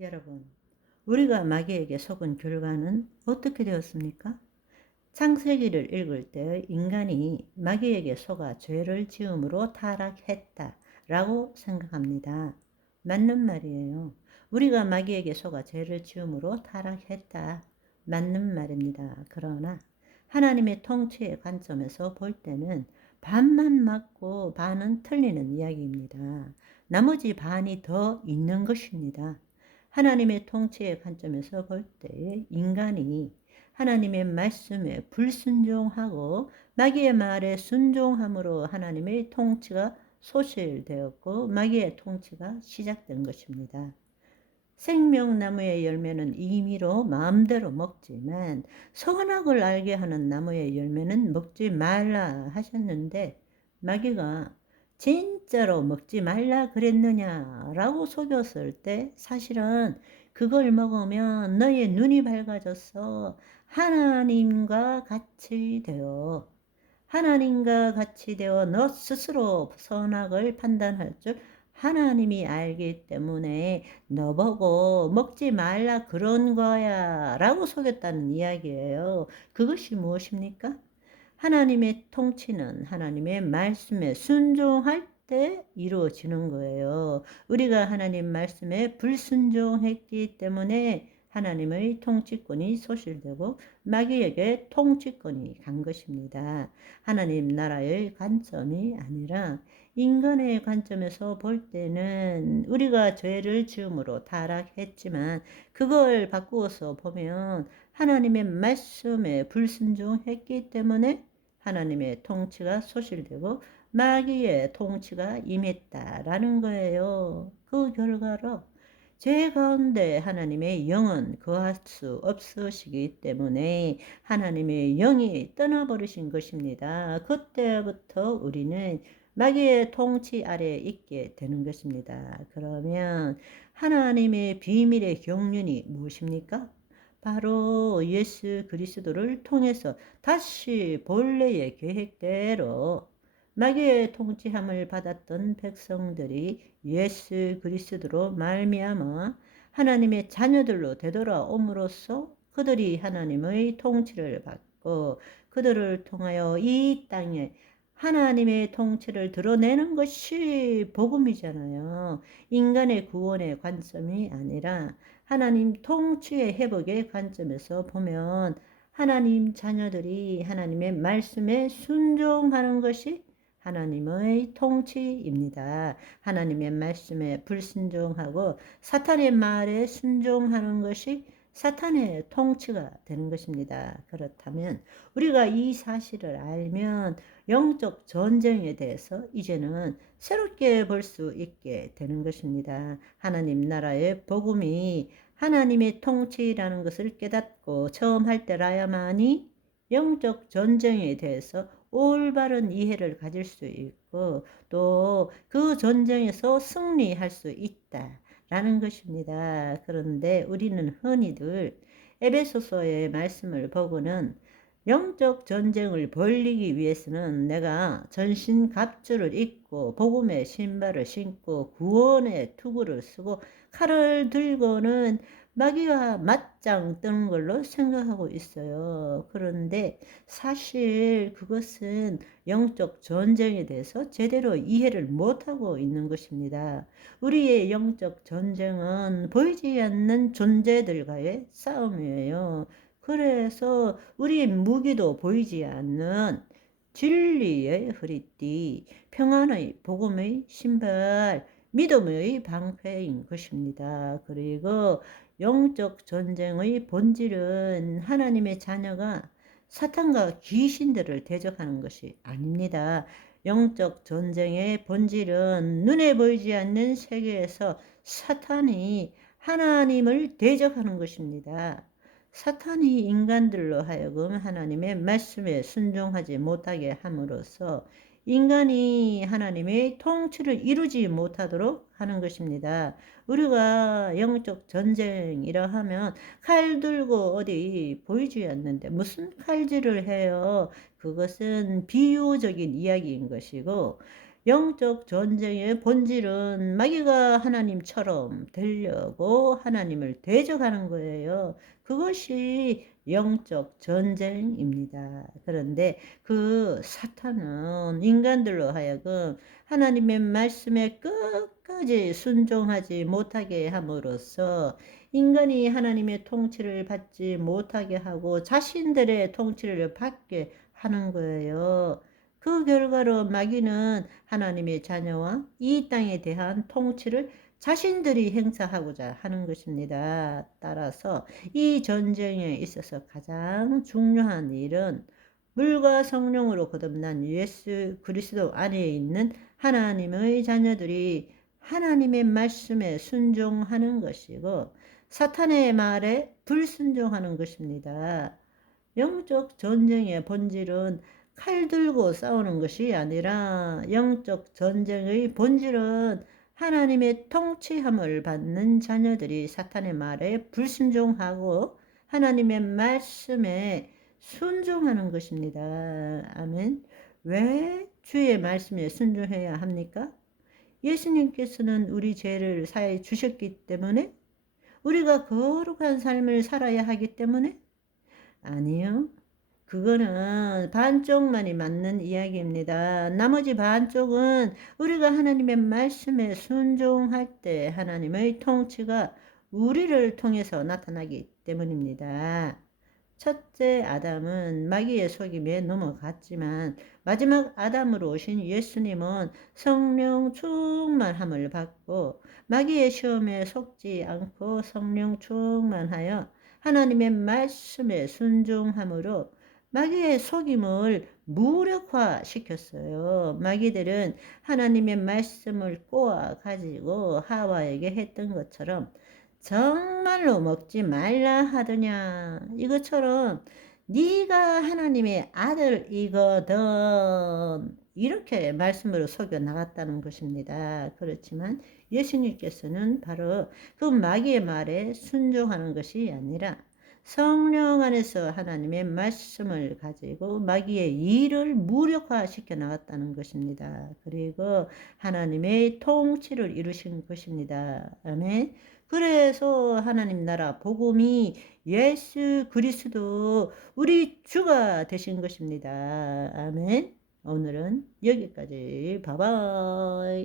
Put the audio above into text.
여러분, 우리가 마귀에게 속은 결과는 어떻게 되었습니까? 창세기를 읽을 때 인간이 마귀에게 속아 죄를 지음으로 타락했다라고 생각합니다. 맞는 말이에요. 우리가 마귀에게 속아 죄를 지음으로 타락했다. 맞는 말입니다. 그러나 하나님의 통치의 관점에서 볼 때는 반만 맞고 반은 틀리는 이야기입니다. 나머지 반이 더 있는 것입니다. 하나님의 통치의 관점에서 볼 때 인간이 하나님의 말씀에 불순종하고 마귀의 말에 순종함으로 하나님의 통치가 소실되었고 마귀의 통치가 시작된 것입니다. 생명나무의 열매는 임의로 마음대로 먹지만 선악을 알게 하는 나무의 열매는 먹지 말라 하셨는데 마귀가 진짜로 먹지 말라 그랬느냐라고 속였을 때 사실은 그걸 먹으면 너의 눈이 밝아져서 하나님과 같이 되어 너 스스로 선악을 판단할 줄 하나님이 알기 때문에 너보고 먹지 말라 그런 거야 라고 속였다는 이야기예요. 그것이 무엇입니까? 하나님의 통치는 하나님의 말씀에 순종할 때 이루어지는 거예요. 우리가 하나님 말씀에 불순종했기 때문에 하나님의 통치권이 소실되고 마귀에게 통치권이 간 것입니다. 하나님 나라의 관점이 아니라 인간의 관점에서 볼 때는 우리가 죄를 지음으로 타락했지만 그걸 바꾸어서 보면 하나님의 말씀에 불순종했기 때문에 하나님의 통치가 소실되고 마귀의 통치가 임했다라는 거예요. 그 결과로 죄 가운데 하나님의 영은 거할 수 없으시기 때문에 하나님의 영이 떠나버리신 것입니다. 그때부터 우리는 마귀의 통치 아래에 있게 되는 것입니다. 그러면 하나님의 비밀의 경륜이 무엇입니까? 바로 예수 그리스도를 통해서 다시 본래의 계획대로 마귀의 통치함을 받았던 백성들이 예수 그리스도로 말미암아 하나님의 자녀들로 되돌아옴으로써 그들이 하나님의 통치를 받고 그들을 통하여 이 땅에 하나님의 통치를 드러내는 것이 복음이잖아요. 인간의 구원의 관점이 아니라 하나님 통치의 회복의 관점에서 보면 하나님 자녀들이 하나님의 말씀에 순종하는 것이 하나님의 통치입니다. 하나님의 말씀에 불순종하고 사탄의 말에 순종하는 것이 사탄의 통치가 되는 것입니다. 그렇다면 우리가 이 사실을 알면 영적 전쟁에 대해서 이제는 새롭게 볼 수 있게 되는 것입니다. 하나님 나라의 복음이 하나님의 통치라는 것을 깨닫고 처음 할 때라야만이 영적 전쟁에 대해서 올바른 이해를 가질 수 있고 또 그 전쟁에서 승리할 수 있다라는 것입니다. 그런데 우리는 흔히들 에베소서의 말씀을 보고는 영적 전쟁을 벌이기 위해서는 내가 전신 갑주를 입고 복음의 신발을 신고 구원의 투구를 쓰고 칼을 들고는 마귀와 맞짱 뜨는 걸로 생각하고 있어요. 그런데 사실 그것은 영적 전쟁에 대해서 제대로 이해를 못하고 있는 것입니다. 우리의 영적 전쟁은 보이지 않는 존재들과의 싸움이에요. 그래서 우리의 무기도 보이지 않는 진리의 허리띠, 평안의 복음의 신발, 믿음의 방패인 것입니다. 그리고 영적 전쟁의 본질은 하나님의 자녀가 사탄과 귀신들을 대적하는 것이 아닙니다. 영적 전쟁의 본질은 눈에 보이지 않는 세계에서 사탄이 하나님을 대적하는 것입니다. 사탄이 인간들로 하여금 하나님의 말씀에 순종하지 못하게 함으로써 인간이 하나님의 통치를 이루지 못하도록 하는 것입니다. 우리가 영적 전쟁이라 하면 칼 들고 어디 보이지 않는데 무슨 칼질을 해요? 그것은 비유적인 이야기인 것이고 영적 전쟁의 본질은 마귀가 하나님처럼 되려고 하나님을 대적하는 거예요. 그것이 영적 전쟁입니다. 그런데 그 사탄은 인간들로 하여금 하나님의 말씀에 끝까지 순종하지 못하게 함으로써 인간이 하나님의 통치를 받지 못하게 하고 자신들의 통치를 받게 하는 거예요. 그 결과로 마귀는 하나님의 자녀와 이 땅에 대한 통치를 자신들이 행사하고자 하는 것입니다. 따라서 이 전쟁에 있어서 가장 중요한 일은 물과 성령으로 거듭난 예수 그리스도 안에 있는 하나님의 자녀들이 하나님의 말씀에 순종하는 것이고 사탄의 말에 불순종하는 것입니다. 영적 전쟁의 본질은 칼 들고 싸우는 것이 아니라 영적 전쟁의 본질은 하나님의 통치함을 받는 자녀들이 사탄의 말에 불순종하고 하나님의 말씀에 순종하는 것입니다. 아멘. 왜 주의 말씀에 순종해야 합니까? 예수님께서는 우리 죄를 사해 주셨기 때문에? 우리가 거룩한 삶을 살아야 하기 때문에? 아니요. 그거는 반쪽만이 맞는 이야기입니다. 나머지 반쪽은 우리가 하나님의 말씀에 순종할 때 하나님의 통치가 우리를 통해서 나타나기 때문입니다. 첫째 아담은 마귀의 속임에 넘어갔지만 마지막 아담으로 오신 예수님은 성령 충만함을 받고 마귀의 시험에 속지 않고 성령 충만하여 하나님의 말씀에 순종함으로 마귀의 속임을 무력화시켰어요. 마귀들은 하나님의 말씀을 꼬아 가지고 하와에게 했던 것처럼 정말로 먹지 말라 하더냐 이것처럼 네가 하나님의 아들이거든 이렇게 말씀으로 속여 나갔다는 것입니다. 그렇지만 예수님께서는 바로 그 마귀의 말에 순종하는 것이 아니라 성령 안에서 하나님의 말씀을 가지고 마귀의 일을 무력화시켜 나갔다는 것입니다. 그리고 하나님의 통치를 이루신 것입니다. 아멘. 그래서 하나님 나라 복음이 예수 그리스도 우리 주가 되신 것입니다. 아멘. 오늘은 여기까지. 바이바이.